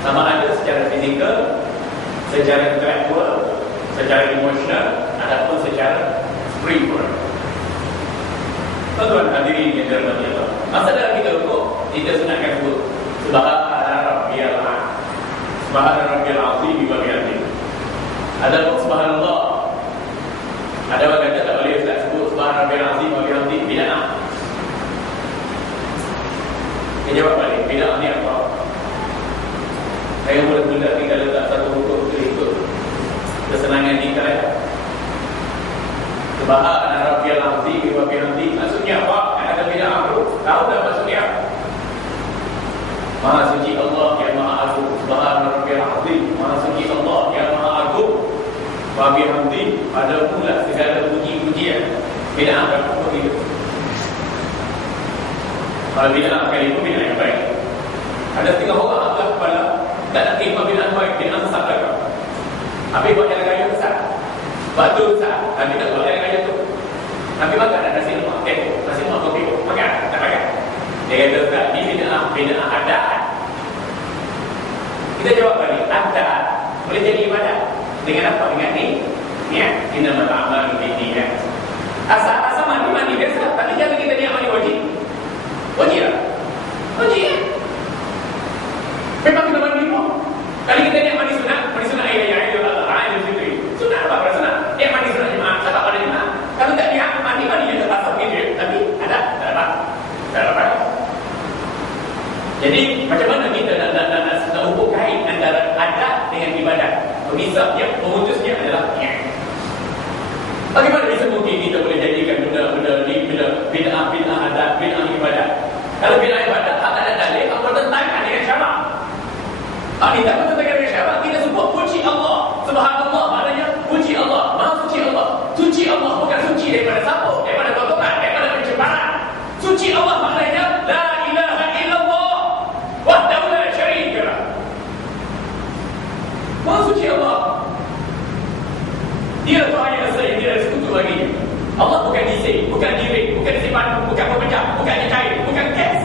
Sama ada secara fizikal, secara intelektual, secara emosional, ataupun secara spiritual. Tuan-tuan hadirin yang dirahmati Allah, masa dalam kita rukuk, kita sunatkan sebut Subhana Rabbiyal A'la, Subhana Rabbiyal Azim wa bihamdihi. Adapun subhanallah, ada orang kata tak boleh tak sebut Subhana Rabbiyal Azim wa bihamdihi, bid'ah. Dia jawab balik, bid'ah ni apa? Saya boleh benda tinggal letak satu rukuk itu ikut kesenangan kita ya. Subhana Rabbiyal Azim wa bihamdihi, maksudnya apa? Ada bid'ah tu. Tahu tak maksudnya? Maha suci Allah yang Maha Agung. Subhana Rabbiyal Azim, Maha suci Allah yang Maha Agung. Wa bihamdihi, pada pula segala puji-pujian. Bid'ah apa begitu? Kalau bid'ah kali itu bid'ah yang baik. Ada setengah orang agak kepala tak nak terima bid'ah baik, bid'ah sesat belakang. Habis buat jalan raya sesat, batu sesat, tapi tak buat jalan raya tu. Tapi makan ada nasi lemak, nasi lemak kopi, makan, tak makan. Dia kata tak, ni bid'ah adat. Kita jawab balik, adat boleh jadi ibadat. Dengan apa? Dengan ni niat. Innamal a'malu binniyat. Asal mandi biasa, tapi jangan kita niat mandi wajib. Wajib lah. Wajib ya. Memang kita mandi pun. Kali kita niat mandi sunat air fitri. Sunat apa? Pada sunat. Niat mandi sunat jemaah, cakap pada jemaah. Kalau tak niat mandi je tak asal gitu. Tapi ada, tak ada. Jadi macam mana kita nak hubung kait antara adat dengan ibadat? Pemisahnya, pemutusnya adalah niat. Bagaimana bisa mungkin kita boleh jadikan benda-benda ni bid'ah adat, bid'ah ibadat? Kalau bid'ah ibadat tak ada dalil, apa bertentangan dengan syarak? Ini tak bertentangan dengan syarak. Kita sebut puji Allah, subhanallah, maknanya puji Allah, maha suci Allah. Suci Allah bukan suci daripada sapu, daripada kotoran, daripada pencemaran. Suci Allah maknanya la ilaha illallah wahdahu la syarika lah. Maha suci Allah. Dia Tuhan yang esa, dia ada sekutu lagi. Allah bukan disik, bukan dirik, bukan disipan, bukan pemecah, bukan dicair, bukan gas.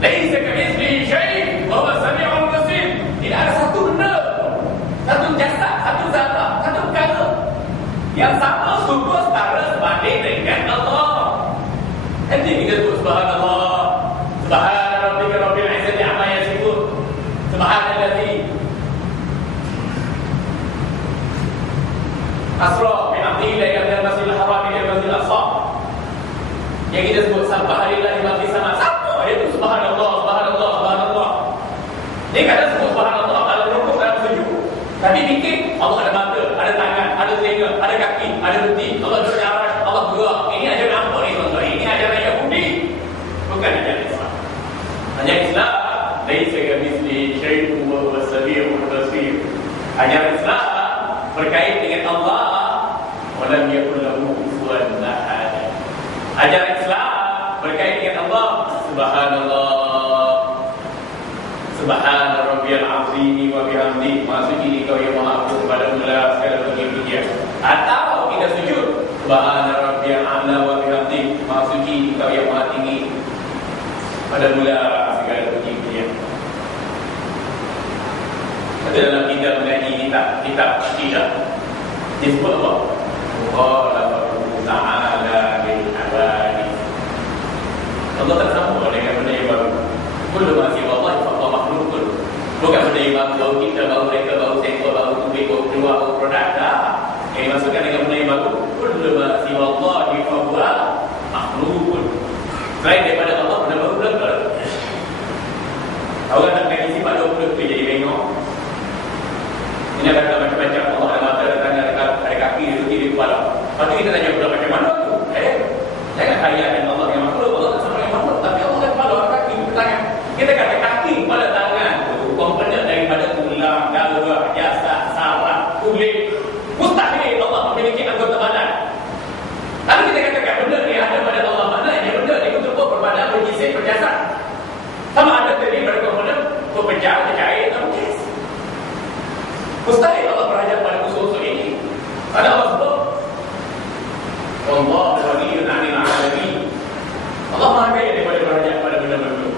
Laisa kamitslihi syai' wa huwa samiul basir. Tidak ada satu benda, satu jasad, satu zat, satu perkara yang sama super setara sebanding dengan Allah. Nanti kita sebut subhanallah, subhana rabbika rabbil izzati amma yasifun, subhanallazi asra bi 'abdihi ila al-masjidil haram ila al-masjidil aqsa. Yang kita sebut subhanallahi wa bihamdihi, sama itu subhanallah, subhanallah, subhanallah. Dia kata sebut subhanallah dalam rukuk, dalam sujud. Tapi fikir Allah ada mata, ada tangan, ada telinga, ada kaki, ada reti, Allah duduk di arsy, Allah gerak. Ini ajaran apa ni tuan-tuan? Ini ajaran Yahudi, bukan ajaran Islam. Ajaran Islam laisa kamitslihi syai'un wa huwa as-sami'ul basir. Ajaran Islam berkait dengan Allah, walam yakul lahu kufuwan ahad. Ajaran Islam berkait dengan Allah, subhanallah, subhana rabbiyal azim wa bihamdihi, maksudnya kau yang maha agung pada mula segala puji-pujian. Atau kita sujud, subhana rabbiyal a'la wa bihamdihi, maksudnya kau yang maha tinggi pada mula segala puji-pujian. Ada dalam kita mengaji kitab akidah disebut apa? Qala ta'ala bil abadi. Allah tak sama dengan benda yang baru. Kullu ma siwa Allah fa huwa makhluqun. Bukan benda yang baru kita, baru mereka, baru sektor, baru tubik, baru keluar, baru produk. Yang dimaksudkan dengan benda yang baru, kullu ma siwa Allah fa huwa makhluqun. Selain daripada Allah, benda baru belum. Orang nak kaji sifat 20 tu jadi bengok. Ini kata macam-macam. Allah ada mata, ada tangan, ada kaki, ada tuki, ada kepala. Lepas tu kita tanya pula macam mana tu? Jangan kayakan Allah yang makhluk. Allah tak sama yang makhluk. Tapi Allah ada kepala, ada kaki, ada tangan. Kita kata kaki, kepala, tangan tu komponen daripada tulang, darah, jasad, saraf, kulit. Mustahil Allah memiliki anggota badan. Lalu kita katakan benda ni ada pada Allah. Maknanya benda ni betul-betul berbadan, berjisik, berjasad. Sama ada tadi pada komponen berpecah, bercair atau gas. Mustahil Allah berhajat pada usul-usul ini. Ada Allah sebut Allah waliyun 'anil 'alamin. Allah maha kaya daripada berhajat pada benda-benda.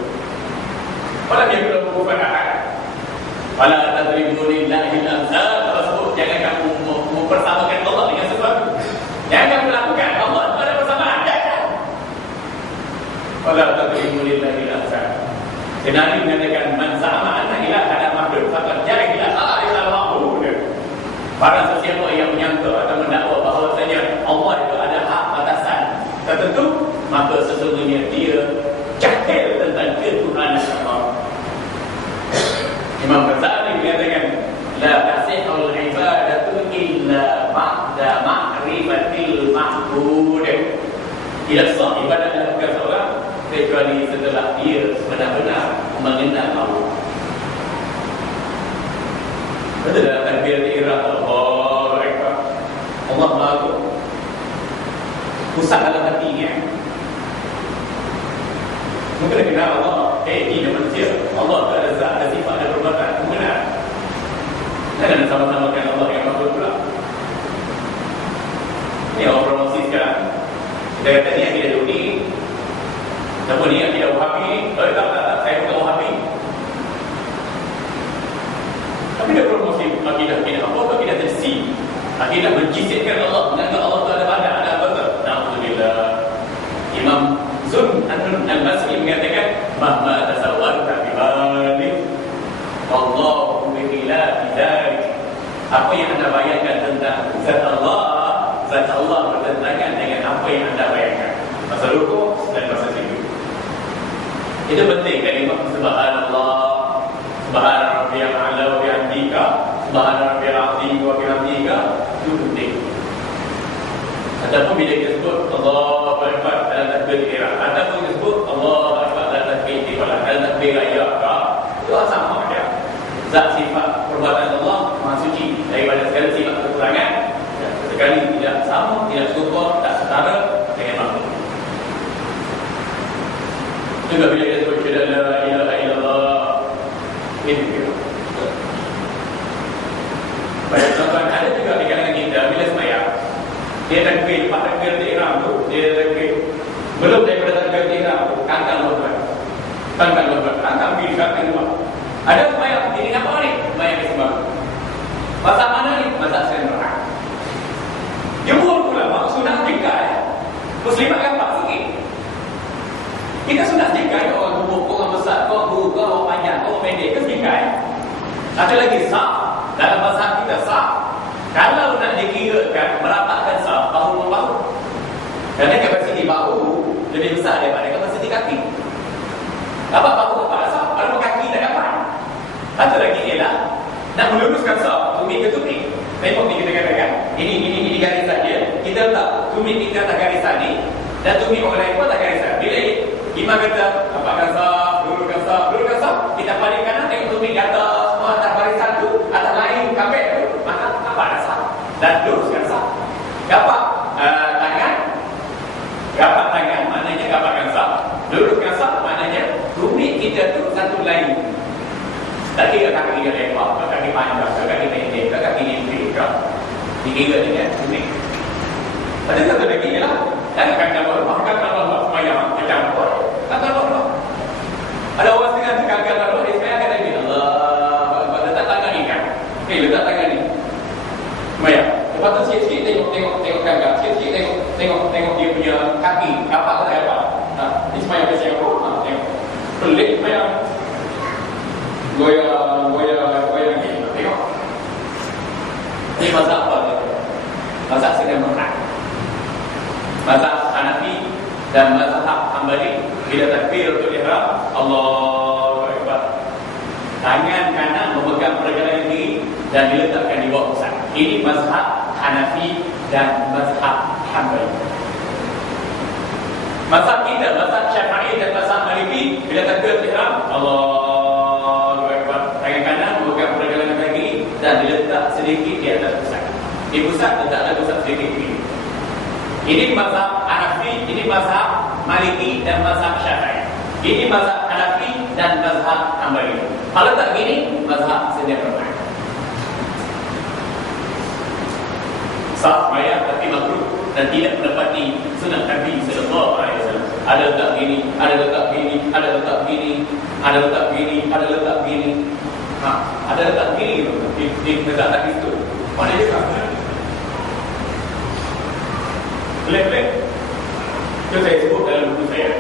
Walam yakul lahu kufuwan ahad. Wala tadribu lillahi al-amsal. Tersebut jangan kamu mempersamakan Allah dengan sesuatu. Jangan melakukan Allah pada persamaan. Jangan. Wala tadribu lillahi al-amsal. Nabi mengatakan man za'ama anna ilahana mahdud faqad jara ila khaliqil ma'bud. Barang sesiapa yang menyangka atau mendakwa bahawasanya Allah itu ada hak batasan tertentu, maka sesungguhnya dia jahil tentang ketuhanan Allah. Imam Ghazali mengatakan la tasihul ibadatu illa ba'da ma'rifatil ma'bud. Tidak sah ibadah dilakukan seorang kecuali setelah dia benar-benar mengenal Allah. Betul dalam takbir ihram Allahu Akbar. Allah Maha pusat dalam hatinya. Mungkin kenal Allah. Ini manusia. Allah ada zat, ada sifat, ada perbuatan. Benar. Jangan sama-samakan Allah yang makhluk pula. Ini orang promosi sekarang. Kita kata ni akidah Yahudi. Nama ni akidah Wahabi. Tak, saya bukan Wahabi. Tapi dia promosi akidah apa? Akidah tajsim. Akidah menjisikkan Allah. Menganggap Allah itu ada badan, ada apa? Alhamdulillah. Imam Zun al-Masri mengatakan mahma tasawwarta bi balik wallahu bi khilafi dzalik. Apa yang anda bayangkan tentang zat Allah bertentangan dengan apa yang anda bayangkan. Masa rukuk dan masa sujud. Itu penting kalimah subhanallah, subhana rabbiyal a'la wa bihamdika, subhana rabbiyal azim wa bihamdika. Itu penting. Ataupun bila kita sebut Allahu Akbar dalam takbir ihram, ataupun kita sebut Allahu Akbar dalam takbir ihram, dalam takbir raya, itu sama saja. Zat sifat perbuatan Allah Maha Suci daripada segala sifat kekurangan. Sekali tidak sama, tidak serupa, tak setara dengan makhluk. Juga bila kita sebut syahadat la ilaha illallah, ini dia. Baik, tuan-tuan, ada juga di kalangan kita bila sembahyang, dia takbir, lepas takbir ihram tu, dia takbir belum daripada takbir ihram tu, kangkang luar, kangkang bil, kangkang luar. Ada sembahyang, ini apa ni? Sembahyang sembah. Masa mana ni? Masa senrak. Jumhur ulama sunnah jika muslimat gampang sikit. Kita sunnah jika orang gemuk, orang besar, orang buruk, orang panjang, orang pendek, ke jika. Ada lagi sah dalam bahasa kita sah. Kalau nak dikirakan merapatkan sah bahu-bahu. Kerana kapasiti bahu lebih besar daripada kapasiti kaki. Dapat bahu apa sah? Kalau kaki tak dapat. Satu lagi ialah nak meluruskan sah tumit ke tumit. Tengok ni kita katakan ini garis saja. Kita letak tumit kita atas garisan ni dan tumit orang lain pun atas garisan. Bila imam kata rapatkan sah, luruskan sah, kita paling kanan tengok tumit di atas semua atas barisan tu, atas lain kabel tu, maka apa dah sah dan luruskan sah. Gapak tangan maknanya gapakkan sah, luruskan sah maknanya tumit kita tu satu lain. Tak kira kaki dia lebar, kaki panjang, kaki pendek, kaki nipis, dikira dengan tumit. Ada satu lagi ialah kangkang bawah, semayang macam apa? Kangkang bawah. Ada orang setengah kangkang bawah, dia semayang kata gini, Allah, letak tangan ni kan? Letak tangan ni. Semayang. Lepas tu sikit-sikit tengok kangkang, sikit-sikit tengok dia punya kaki, apa kata apa? Dia semayang macam apa? Tengok. Pelik semayang. Goyang ni, tengok. Ini mazhab apa? Mazhab sedang berat. Mazhab Hanafi dan mazhab Hambali bila takbiratul ihram Allahu Akbar, tangan kanan memegang pergelangan kiri dan diletakkan di bawah pusat. Ini mazhab Hanafi dan mazhab Hambali. Mazhab kita, mazhab Syafi'i dan mazhab Maliki bila takbiratul ihram Allahu Akbar, tangan kanan memegang pergelangan kiri dan diletak sedikit di atas pusat. Di pusat letaklah pusat sedikit kiri. Ini mazhab Hanafi, ini mazhab Maliki dan mazhab Syafi'i. Ini mazhab Hanafi dan mazhab Hambali. Kalau tak gini, mazhab sedang berat. Sah sembahyang tapi makruh dan tidak mendapati sunnah Nabi sallallahu alaihi wasallam. Ada letak gini, ada letak gini, ada letak gini, ada letak gini, ada letak gini. Ada letak kiri tu di negara atas itu. Mana juga? Boleh. Itu saya sebut dalam buku saya.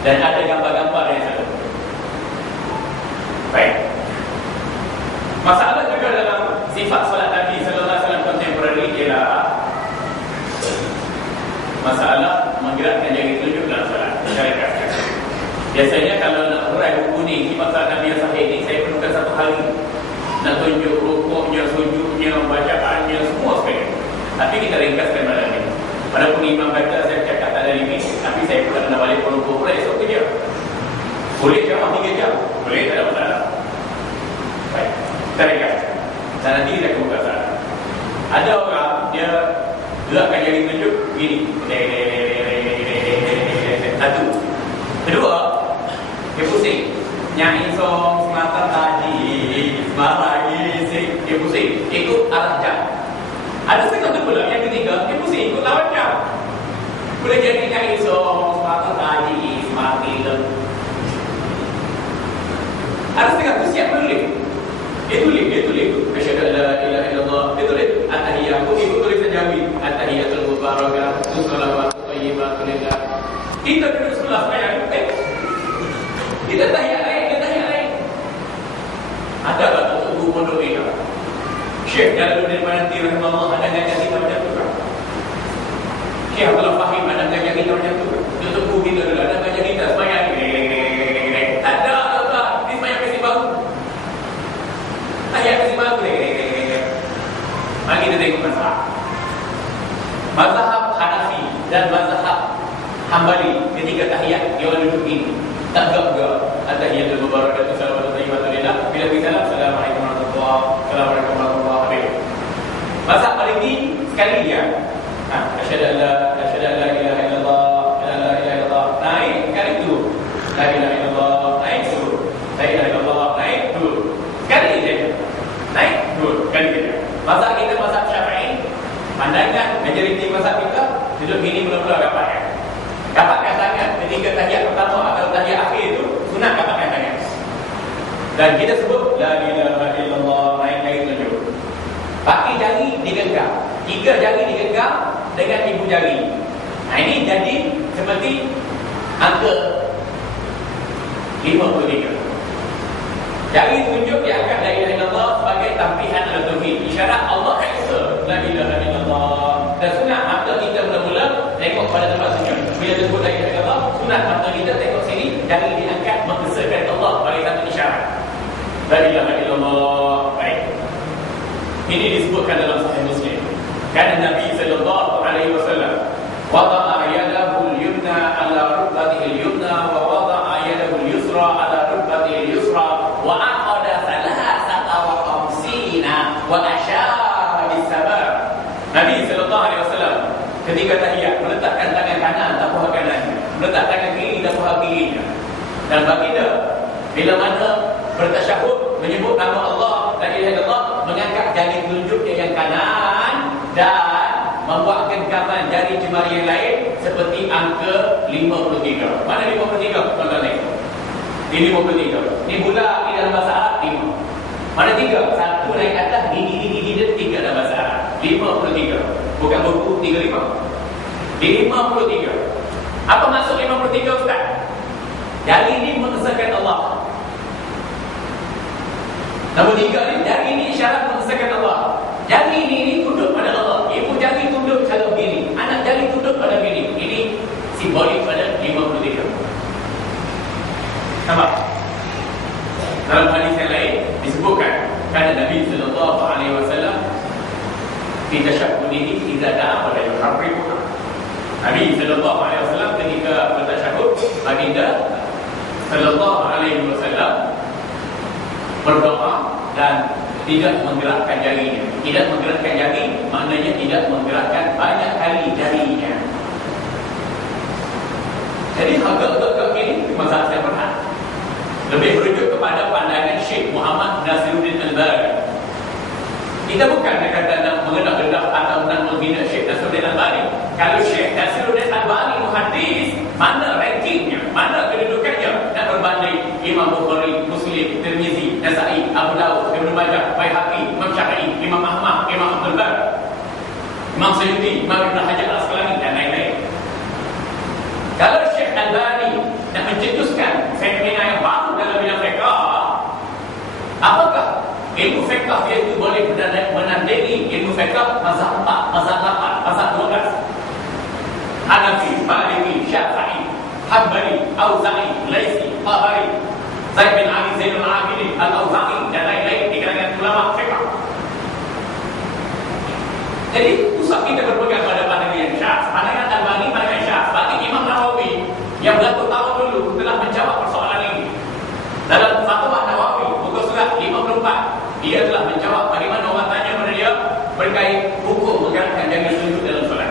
Dan ada gambar-gambar yang saya. Baik. Masalah juga dalam sifat solat Nabi sallallahu alaihi wasallam kontemporari ialah masalah menggerakkan jari telunjuk dalam solat. Biasanya kalau nak urai buku ni sifat solat Nabi yang sahih ni, saya perlukan satu hari nak tunjuk rukuknya, sujudnya, bacaannya, semua sekali. Tapi kita ringkaskan malam ni. Walaupun imam baca saya cakap tak ada limit, tapi saya pun nak balik rukuk pula esok kerja. Boleh jamaah 3 jam? Boleh, tak ada masalah. Baik, kita ringkaskan. Dan nanti kita buka salah. Ada orang dia gerakkan jari tunjuk begini. Satu. Kedua, dia pusing. Nyanyi song semata tadi, maragi sing, dia pusing. Ikut arah jam. Ada setengah tu pula yang ketiga, dia pusing ikut lawan jam. Boleh jadi nyanyi song semata tadi, semati lem. Ada setengah tu siap boleh. Dia tulis. Asyhadu an la ilaha illallah. Dia tulis at-tahiyyah. Aku ikut tulisan Jawi. At-tahiyyatul mubarakah, wassalawatu thayyibatu lillah. Kita duduk sebelah saya. Kita tahiyat lain. Ada tak untuk pondok ini? Syekh Jalaluddin Mananti rahimahullah ada ngajar kita macam tu kan? Syekh Abdullah Fahim ada ngajar kita macam tu kan? Tutup buku kita dulu, ada ngajar kita semayang. Tak ada apa-apa. Ini semayang kasih baru. Tahiyat kasih baru. Mari kita tengok mazhab. Mazhab Hanafi dan mazhab Hambali ketika tahiyat dia orang duduk ini. Tak juga at-tahiyatul mubarakatuh salawatu thayyibatu lillah. Bila kita salam, assalamualaikum warahmatullahi wabarakatuh. Assalamualaikum warahmatullahi wabarakatuh. Mazhab Maliki sekali dia. Asyhadu an la ilaha illallah, la ilaha illallah. Naik sekali tu. La ilaha illallah, naik tu. La ilaha illallah, naik tu. Sekali dia. Naik tu. Sekali dia. Mazhab kita mazhab Syafi'i. Pandangan majoriti mazhab kita duduk gini mula-mula dapatkan. Dapatkan tangan ketika tahiyat pertama atau tahiyat akhir itu sunat dapatkan tangan. Dan kita sebut la ilaha illallah, naik kaki telunjuk. Kaki jari digenggam, 3 jari digenggam dengan ibu jari. Ini jadi seperti angka 53. Jari tunjuk diangkat la ilaha illallah sebagai tampihan al-tauhid, isyarat Allah Esa, la ilaha illallah. Dan sunat mata kita mula-mula tengok pada tempat sujud. Bila disebut la ilaha illallah, sunat mata kita tengok sini, jari diangkat mengesakan Allah bagi satu isyarat. La ilaha illallah. Baik. Ini disebutkan dalam Sahih Muslim. Kan Nabi sallallahu alaihi wasallam wada'a yadahu al-yumna ala rukbatihi al-yumna wa wada'a yadahu al-yusra ala rukbatihi al-yusra wa aqada thalathata wa khamsina wa asyara bis-sabab. Nabi sallallahu alaihi wasallam ketika tahiyat meletakkan tangan kanan atas paha kanannya, meletakkan tangan kiri atas paha kirinya. Dan baginda bila mana bertasyahud menyebut nama Allah la ilaha illallah, mengangkat jari telunjuknya yang kanan dan membuat genggaman jari jemari yang lain seperti angka 53. Mana 53? Tuan-tuan tengok. Ini 53. Ini bulat di dalam bahasa Arab 5. Mana 3? Satu naik atas, di 3 dalam bahasa Arab. 53. Bukan buku 35. Di 53. Apa maksud 53 Ustaz? Jari ini mengesahkan Allah. Nombor 3 ni, jari ini isyarat mengesahkan Allah. Jari ini tunduk pada Allah. Ibu jari tunduk cara begini, anak jari tunduk pada begini. Ini simbolik pada 53. Nampak? Dalam hadis yang lain disebutkan kerana Nabi sallallahu alaihi wasallam fi tashahudihi idza da'a wa la yuharrimuha. Nabi sallallahu alaihi wasallam ketika bertasyahud, baginda sallallahu alaihi wasallam berdoa dan tidak menggerakkan jarinya. Tidak menggerakkan jari maknanya tidak menggerakkan banyak kali jarinya. Jadi agak-agak ini mazhab saya berat. Lebih merujuk kepada pandangan Syekh Muhammad Nasiruddin Albani. Kita bukan kata nak mengenal-genal atau nak menghina Syekh Nasiruddin Albani. Kalau Syekh Nasiruddin Albani muhaddis, mana rankingnya, mana kedudukannya nak berbanding Imam Bukhari, Muslim, Tirmizi, Nasa'i, Abu Dawud, Ibnu Majah, Baihaqi, Imam Syafi'i, Imam Ahmad, Imam Abdul Bar, Imam Suyuti, Imam Ibn Hajar Al-Asqalani dan lain-lain. Kalau Syekh Albani nak mencetuskan fenomena yang baru dalam bidang fiqh, apakah ilmu fiqh dia itu boleh menandingi ilmu fiqh mazhab 4, mazhab 8, mazhab 12? Hanafi, Maliki, Syafi'i, Hanbali, Auza'i, Laisi, Tahari, Zaid bin Ali Zainul Abidin, Al-Auza'i dan lain-lain di kalangan ulama fiqh. Jadi pusat kita berpegang pada pandangan yang syas, pandangan Albani, pandangan syas. Bagi Imam Nawawi yang beratus tahun dulu telah menjawab persoalan ini dalam fatwa Nawawi muka surat 54. Dia telah menjawab bagaimana orang tanya pada dia berkait hukum menggerakkan jari telunjuk dalam solat.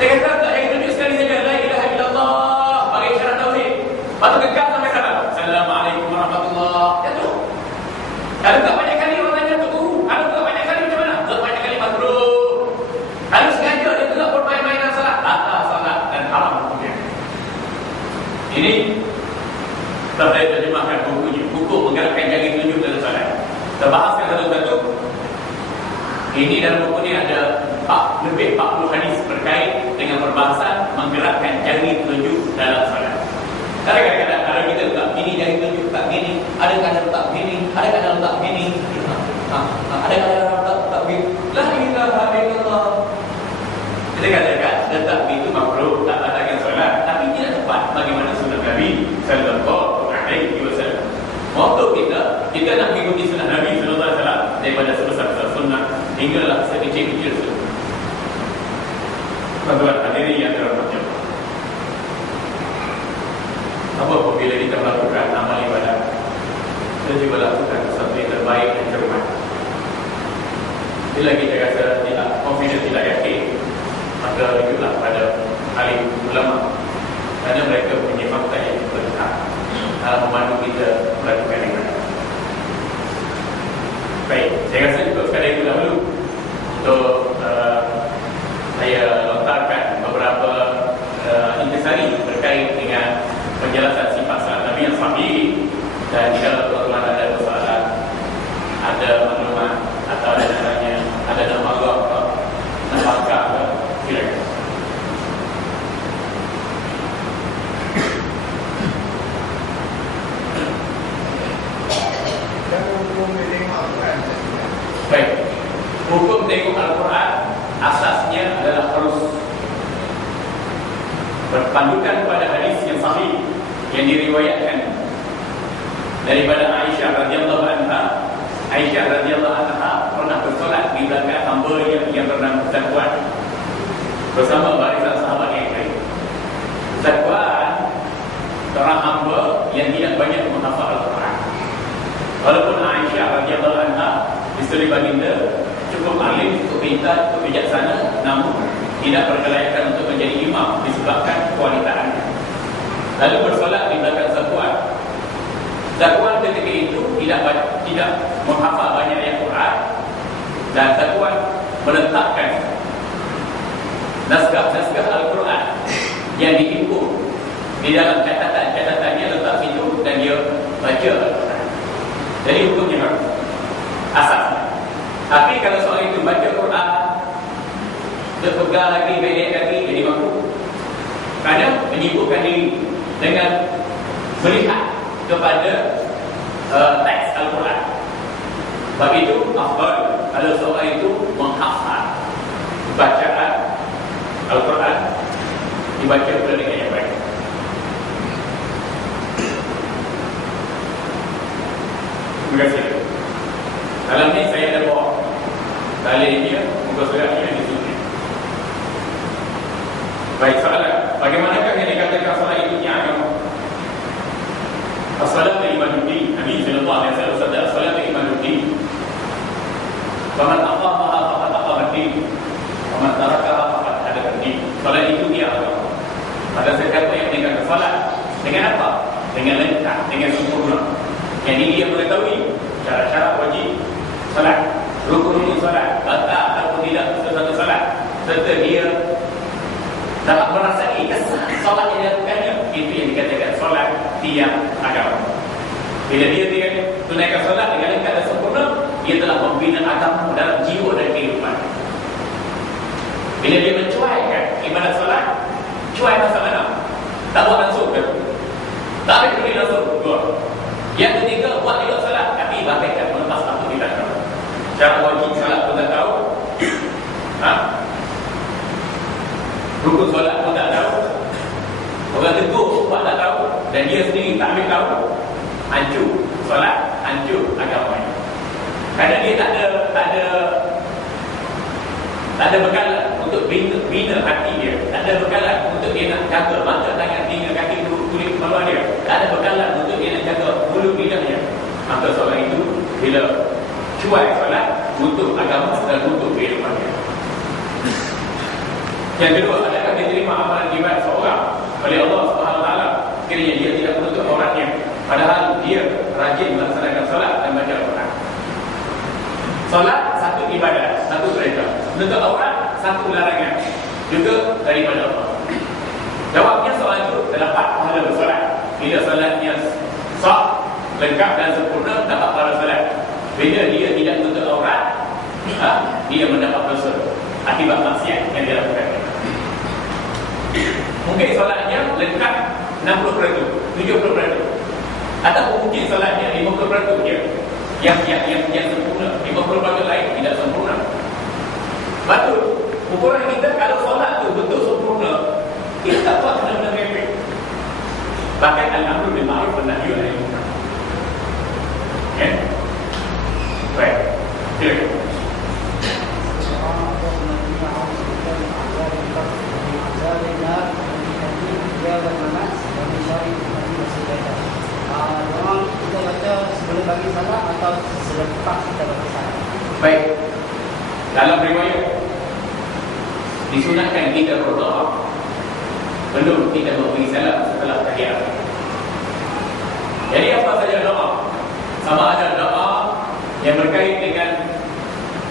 Dia kata tak jari telunjuk sekali saja, la ilaha illallah bagi syarat tauhid. Lepas tu kekal sampai salam, Assalamualaikum warahmatullahi wabarakatuh. Kalau tak banyak kali orang tanya tu guru, kalau tak banyak kali macam mana? Tak banyak kali makruh. Kalau sengaja dia tidak bermain-mainan salat, batal salat dan haram hukumnya. Ini telah saya terjemahkan bukunya, hukum menggerakkan jari telunjuk dalam solat. Terbahaskan satu-satu. Ini dalam buku ini ada lebih 40 hadis terkait dengan perbahasan menggerakkan jari telunjuk dalam solat. Kadang-kadang kalau kita letak gini jari telunjuk tak gini, ada kadang letak gini, ada kadang letak gini, ada kadang letak gini. La ilaha illallah. Kita katakan letak itu makruh, tak batalkan solat, tapi tidak tepat bagaimana sunnah Nabi sallallahu alaihi wasallam. Waktu kita nak mengikuti sunnah Nabi sallallahu alaihi wasallam daripada sebesar-besar sunnah hinggalah sekecil-kecil sunnah. Tuan-tuan hadirin yang dirahmati Allah. Apa apabila kita melakukan amal ibadah, kita juga lakukan sesuatu yang terbaik dan terbaik. Bila kita rasa tidak confident, tidak yakin, maka rujuklah pada alim ulama, kerana mereka punya fakta yang benar dalam memandu kita melakukan ibadah. Baik, saya rasa cukup sekadar itu dahulu untuk saya lontarkan beberapa intisari terkait dengan penjelasan sifat salat Nabi yang sahih. Dan jika tuan-tuan ada persoalan, ada maklumat atau ada caranya, ada nama Allah atau nafkah, silakan. Baik, hukum tengok Al-Quran asasnya adalah harus berpandukan pada hadis yang sahih yang diriwayatkan daripada Aisyah radhiyallahu anha. Aisyah radhiyallahu anha pernah bersolat di belakang hamba yang bernama Zakwan bersama barisan sahabat yang lain. Zakwan seorang hamba yang tidak banyak menghafal Al-Quran. Walaupun Aisyah radhiyallahu anha isteri baginda cukup alim, cukup pintar, cukup bijaksana, namun tidak berkelayakan untuk menjadi imam disebabkan kewanitaannya. Lalu bersolat di belakang Zakwan. Zakwan ketika itu tidak menghafal banyak ayat Quran, dan Zakwan meletakkan naskah Al-Quran yang dihimpun di dalam catatan-catatannya letak situ dan dia baca Al-Quran. Jadi hukumnya harus asasnya. Tapi kalau soal itu baca Quran terpegang lagi, pendek lagi, jadi makruh. Kerana menyibukkan diri dengan melihat kepada teks Al-Quran. Sebab itu afdal kalau seorang itu menghafal bacaan Al-Quran, dibaca pula dengan yang baik. Terima kasih. Dalam ni saya ada bawa dalil dia, muka suratnya di sini. Baik, soalan, bagaimanakah yang dikatakan solat itu agama? As-salatu imaduddin. Nabi sallallahu alaihi wasallam bersabda, as-salatu imaduddin. Faman aqamaha faqad aqama ad-din, wa man tarakaha faqad hadaka ad-din. Salat itu dia agama. Pada siapa yang meninggalkan salat dengan apa? Dengan lengkap, dengan sempurna. Yang dia mengetahui syarat-syarat wajib salat, rukun salat, batal ataupun tidak sesuatu salat, serta dia dapat merasai kesan solat yang dilakukannya, itu yang dikatakan solat tiang agama. Bila dia tunaikan solat dengan lengkap dan sempurna, dia telah membina agama dalam jiwa dan kehidupan. Bila dia mencuaikan ibadat solat, cuai masa mana? Tak buat langsung ke? Tak ambil berdiri langsung, dua. Yang ketiga, buat juga solat, tapi bagaikan melepas apa kita tahu. Cara wajib solat pun tak tahu. Rukun solat pun tak tahu. Orang tegur buat tak tahu, dan dia sendiri tak ambil tahu. Hancur solat, hancur agama. Kerana dia tak ada bekalan untuk bina hati dia. Tak ada bekalan untuk dia nak jaga mata, tangan, telinga, kaki, kulit kepala dia. Tak ada bekalan untuk dia nak jaga bulu bidangnya. Maka seorang itu bila cuai solat, butuh agama dan butuh kehidupan dia. Yang kedua, adakah diterima amalan ibadat seorang oleh Allah SWT kiranya dia tidak menutup auratnya, padahal dia rajin melaksanakan solat dan baca Al-Quran. Solat satu ibadat, satu perintah. Menutup aurat satu larangan, juga daripada Allah. Jawabnya soalan itu dapat pahala bersolat. Bila solatnya sah, lengkap dan sempurna, dapat pahala solat. Bila dia tidak menutup aurat, dia mendapat dosa akibat maksiat yang dia lakukan. Mungkin solatnya lengkap 60%, 70%, ataupun mungkin solatnya 50% dia yang sempurna, 50% lain tidak sempurna. Betul. Ukuran kita kalau solat tu betul sempurna, kita tak buat benda-benda merepek. Bahkan al-amru bil ma'ruf wan nahyi 'anil munkar. Ya. Baik. Silakan. Memang kita baca sebelum bagi salam atau selepas kita bagi salam? Baik. Dalam riwayat disunatkan kita berdoa belum kita memberi salam setelah tahiyat. Jadi apa saja doa? Sama ada doa yang berkait dengan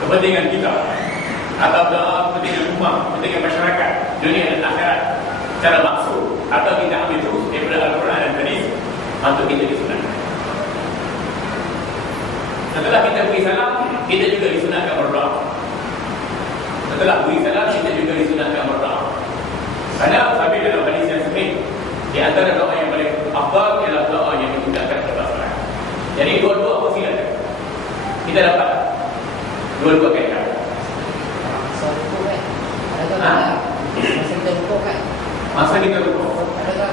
kepentingan kita, atau doa kepentingan umat, kepentingan masyarakat, dunia dan akhirat secara maksud, atau kita ambil terus daripada Al-Quran dan hadis, maka kita disunatkan. Setelah kita beri salam, kita juga disunatkan berdoa. Setelah beri salam, kita juga disunatkan berdoa. Kerana sampai dalam hadis yang sahih, di antara doa yang paling afdal ialah doa yang digunakan pada salat. Jadi dua-dua silakan. Kita dapat dua-dua kaitan. Masa rukuk kan? Adakah masa kita rukuk kan? Masa kita rukuk. Adakah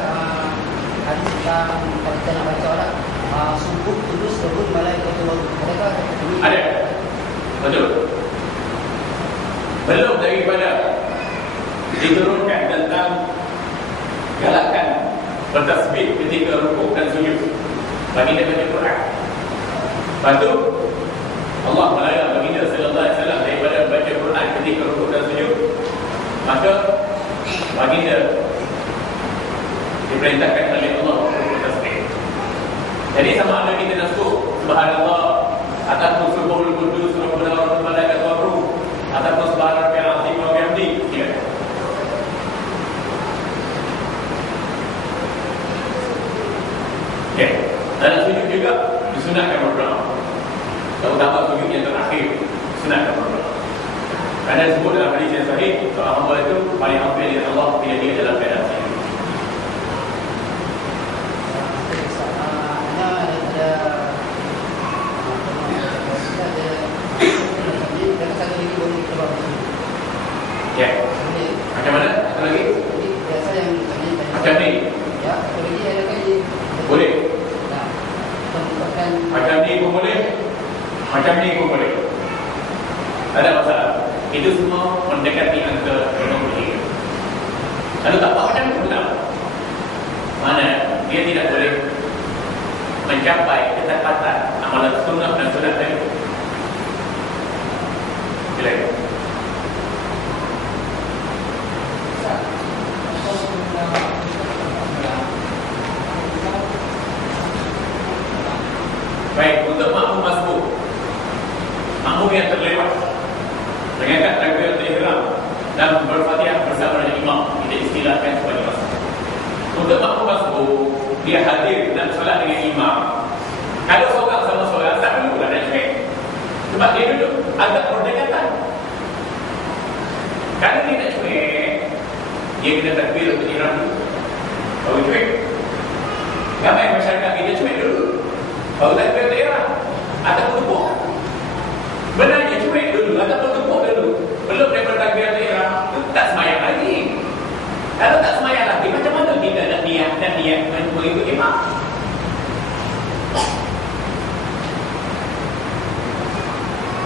hadis tentang kalau kita nak baca solat subuh tulus sebut malaikat turun? Adakah ini? Ada. Betul. Belum daripada diturunkan tentang galakan bertasbih ketika rukuk dan sujud bagi dia baca Quran. Lepas tu Allah melarang baginda sallallahu alaihi wasallam daripada baca Quran ketika rukuk dan sujud. Maka baginda diperintahkan oleh Allah untuk bertasbih. Jadi sama ada kita nak sebut subhanallah ataupun subhanul qudus rabbul malaikatu war ruh ataupun subhanallahil azim wa bihamdi, silakan. Okay. Dalam sujud juga disunatkan berdoa. Terutama sujud yang terakhir disunatkan berdoa. Kerana disebut dalam hadis yang sahih, seorang hamba itu paling hampir dengan Allah bila dia dalam keadaan sujud. Ya. Macam mana? Satu lagi? Biasa yang Macam ni. ya, satu lagi ada lagi. Boleh. Nah, tempatkan Macam ni pun boleh. Macam ni pun boleh. Tak ada masalah. Itu semua mendekati angka 50. Kalau tak buat macam tu tak. Mana dia tidak boleh mencapai ketepatan amalan sunnah dan sunat tadi. Silakan. Baik, untuk makmum masbuk, makmum yang terlewat mengangkat takbiratul ihram dan berfatihah bersama dengan imam, kita istilahkan sebagai masbuk. Untuk makmum masbuk, dia hadir dan solat dengan imam. Kalau seorang sama seorang, tak perlu lah nak cakap.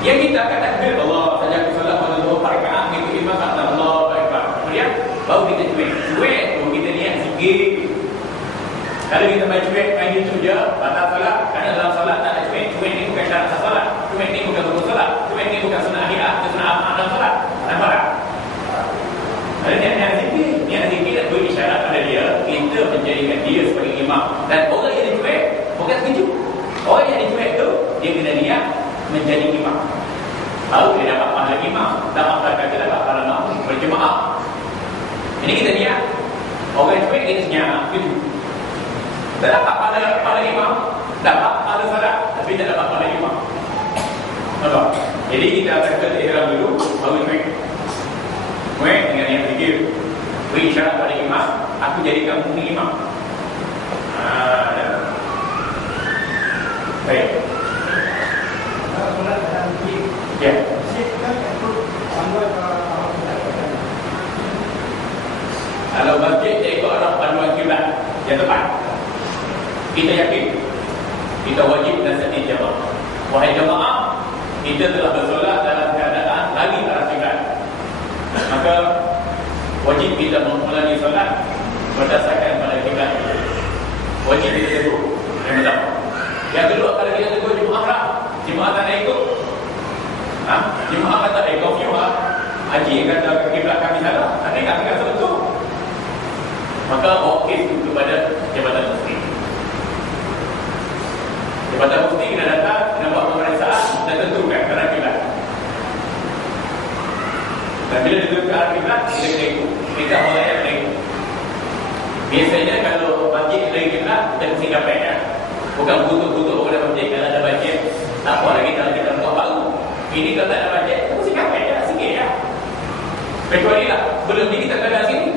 Yang kita akan takbir Allah saja aku salat pada 2 rakaat itu imam kata Allah Akbar. Kemudian baru kita cuek. Cuek tu kita niat sikit. Kalau kita main cuek main itu je batal salat. Kerana dalam salat tak ada cuek. Cuek ni bukan syarat salat. Cuek ni bukan rukun salat. Cuek ni bukan sunnah akhirat, sunnah amal dalam salat. Nampak tak? Kalau niat sikit dan beri isyarat pada dia, kita menjadikan dia sebagai imam. Dan orang yang dicuek bukan sekejap. Orang yang dicuek tu dia kena niat menjadi imam. Baru dia dapat pahala imam. Dapat kata dapat pahala berjemaah. Ini kita niat. Orang yang cuek dia senyap. Tak dapat pahala imam. Dapat pahala salat, tapi tak dapat pahala imam. Nampak? Jadi kita akan kata ihram dulu, baru cuek. Cuek dengan yang fikir. Beri isyarat pada imam, aku jadikan kamu imam. Baik. Ya. Kalau masjid dia ikut arah panduan kiblat yang tepat, kita yakin kita wajib dan setia jamaah. Wahai jamaah, kita telah bersolat dalam keadaan lagi arah kiblat, maka wajib kita memulai solat berdasarkan pada kiblat. Wajib kita tegur. Yang pertama. Yang kedua, kalau kita tegur jemaah lah, jemaah tak nak ikut. Jemaah kata, confuse lah. Haji kata kiblat kami salah, tapi kami kata betul. Maka bawa kes itu kepada Jabatan Mufti. Jabatan Mufti kena datang, kena buat pemeriksaan dan tentukan kerana kiblat. Dan bila ditentukan arah kiblat, kita kena ikut. Kita orang yang kena ikut. Biasanya kalau masjid dari kiblat, kita mesti kapal ya. Bukan butuh-butuh orang dalam masjid. Kalau ada bajet, tak apa lagi kalau kita buat baru. Ini kalau tak ada bajet, kita mesti kapal ya, sikit ya. Kecuali lah, belum ni kita kena sini.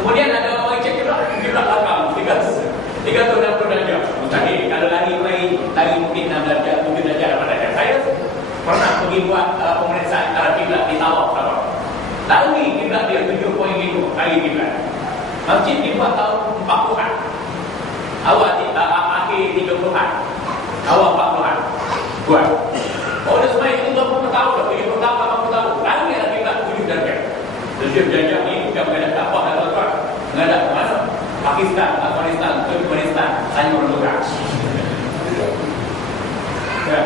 Kemudian ada orang cek kiblat belakang 360 darjah. Mustahil. Kalau lari mungkin 6 darjah, 7 darjah, 8 darjah. Saya pernah pergi buat pemeriksaan arah kiblat di Tawaf. Lari kiblat dia 7.5 lari kiblat. Masjid dibuat tahun 40-an. Awal akhir 30-an. Awal 40-an. Buat. Dah semai itu 20 tahun dah, 70 tahun, 80 tahun. Lari arah kiblat 7 darjah. 7 darjah ni bukan menghadap Kaabah dan tuan-tuan. Menghadap ke mana? Pakistan, Afghanistan, Turkmenistan, hanya orang ya.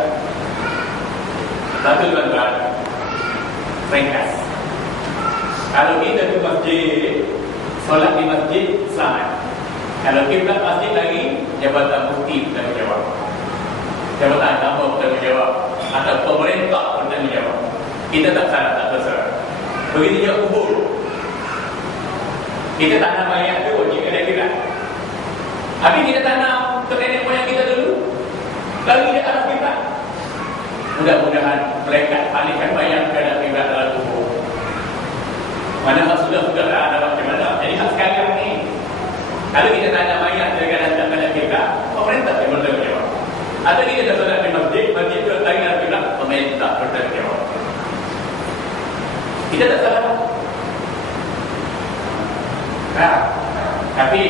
Satu tuan-tuan, ringkas. Kalau kita ke masjid, solat di masjid, selamat. Kalau kiblat masjid lagi, Jabatan Mufti bertanggungjawab, Jabatan Agama bertanggungjawab, atau pemerintah bertanggungjawab. Kita tak salah, tak terserah. Begitu juga kubur. Kita tanam mayat tu wajib ada kiblat. Tapi kita tanam ke nenek moyang kita dulu, lagi dia arah kiblat. Mudah-mudahan mereka palingkan mayat ke arah kiblat dalam kubur. Mana sudah ada macam mana. Jadi sekarang ni, kalau kita tanam mayat ke arah kiblat, pemerintah yang bertanggungjawab. Atau kita dah solat di masjid, masjid tu lagi arah kiblat, pemerintah bertanggungjawab. Kita tak salah. Tapi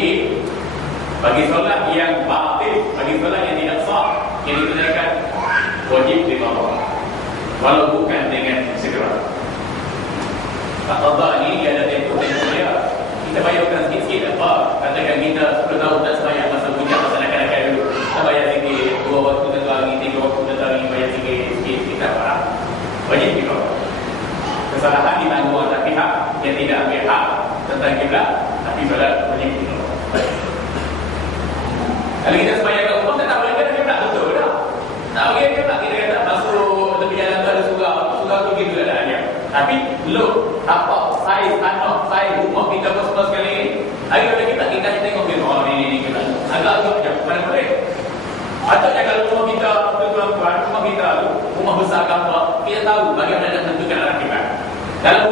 bagi solat yang batil, bagi solat yang tidak sah, yang ditunaikan wajib diqada, walau bukan dengan segera. Qada ni dia ada tempoh dia. Kita bayarkan sikit-sikit apa? Katakan kita 10 tahun tak sembahyang masa puncak masa nak-nak dulu. Kita bayar sikit, 2 waktu satu hari, 3 waktu satu hari, bayar sikit-sikit kita apa? Wajib diqada. Kesalahan ditanggung atas pihak yang tidak ambil hak tentang kiblat, tapi solat wajib diqada. Kalau kita sembahyang kat rumah, tak boleh kena kiblat, betul tak? Tak boleh kiblat, kita kata masuk tepi jalan tu ada surau tu gitu keadaannya. Tapi belum tapak saiz tanah, saiz rumah kita pun semua sekali ni. Hari pada kita tengok dia, oh ni kiblat. Agak-agak je, mana boleh. Patutnya kalau rumah kita, tuan-tuan, rumah kita tu, rumah besar gambar, kita tahu bagaimana nak menentukan arah kiblat. Dalam